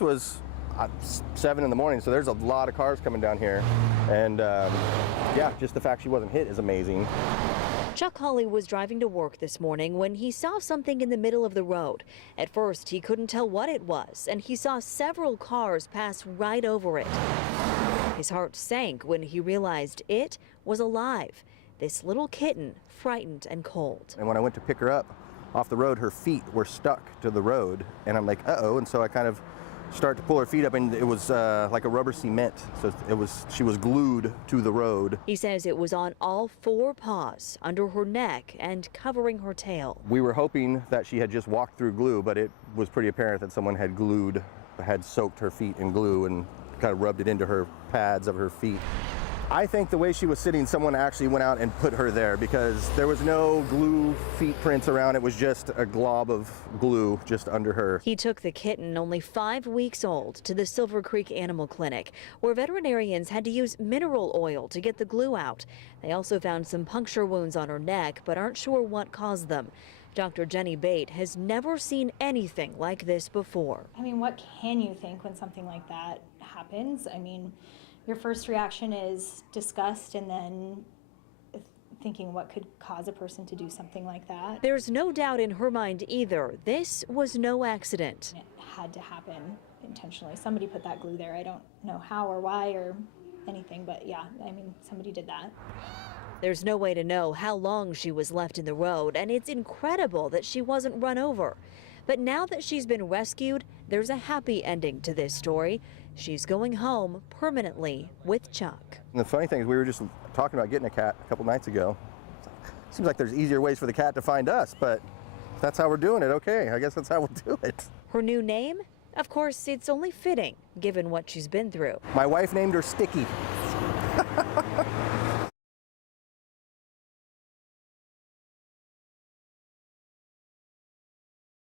this was 7 in the morning, so there's a lot of cars coming down here. And yeah, just the fact she wasn't hit is amazing. Chuck Hawley was driving to work this morning when he saw something in the middle of the road. At first, he couldn't tell what it was, and he saw several cars pass right over it. His heart sank when he realized it was alive. This little kitten, frightened and cold. And when I went to pick her up off the road, her feet were stuck to the road, and I'm like, uh-oh, and so I kind of start to pull her feet up, and it was like a rubber cement, so she was glued to the road. He says it was on all 4 paws, under her neck, and covering her tail. We were hoping that she had just walked through glue, but it was pretty apparent that someone had soaked her feet in glue and kind of rubbed it into her pads of her feet. I think the way she was sitting, someone actually went out and put her there, because there was no glue feet prints around. It was just a glob of glue just under her. He took the kitten, only 5 weeks old, to the Silver Creek Animal Clinic, where veterinarians had to use mineral oil to get the glue out. They also found some puncture wounds on her neck, but aren't sure what caused them. Dr. Jenny Bate has never seen anything like this before. I mean, what can you think when something like that happens? I mean, your first reaction is disgust, and then thinking what could cause a person to do something like that. There's no doubt in her mind either. This was no accident. It had to happen intentionally. Somebody put that glue there. I don't know how or why or anything, but yeah, I mean, somebody did that. There's no way to know how long she was left in the road, and it's incredible that she wasn't run over. But now that she's been rescued, there's a happy ending to this story. She's going home permanently with Chuck. And the funny thing is, we were just talking about getting a cat a couple nights ago. Seems like there's easier ways for the cat to find us, but if that's how we're doing it, okay, I guess that's how we'll do it. Her new name? Of course, it's only fitting, given what she's been through. My wife named her Sticky.